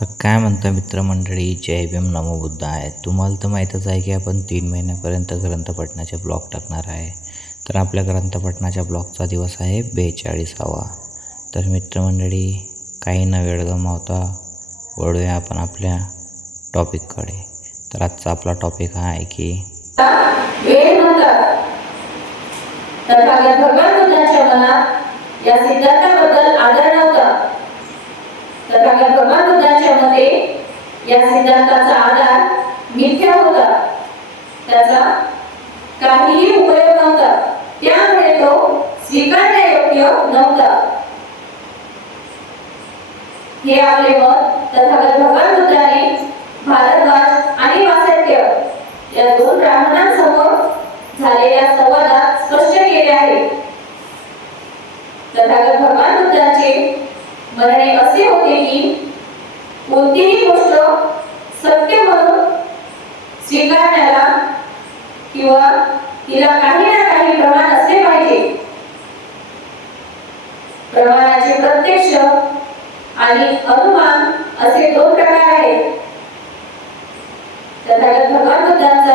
तर काय म्हणता मित्रमंडळी, जय भीम नमो बुद्धाय. तुम्हाला तर माहीतच आहे की आपण 3 महिन्यापर्यंत ग्रंथपठणाचे ब्लॉग टाकणार आहे. तर आपल्या ग्रंथपठणाच्या ब्लॉगचा दिवस आहे 42वा. तर मित्रमंडळी, काही न वेळ गमावता वळूया आपण आपल्या टॉपिककडे. तर आजचा आपला टॉपिक हा आहे की वेळ म्हणतात. तथागत भगवान बुद्धांच्या मनात या सिद्धांताबद्दल आदर नव्हता. तथागत भगवान बुद्धांच्या मते या सिद्धांताचा आधार मिथ्या होता, त्याचा काहीही उपयोग नव्हता, त्यामुळे तो स्वीकारण्यायोग्य नव्हता. हे आपले मत तथागत भगवान बुद्धांनी भारद्वाज आणि वासत्य या दोन ब्राह्मणांसमोर झालेल्या संवादात स्पष्ट केले आहे. तथागत भगवान बुद्धांचे म्हणणे असे होते की कोणतीही गोष्ट सत्य म्हणून स्वीकारण्याला किंवा तिला काही ना काही प्रमाण असले पाहिजे. प्रमाणाचे प्रत्यक्ष आणि अनुमान असे दोन प्रकार आहेत. तथागत भगवान बुद्धांचा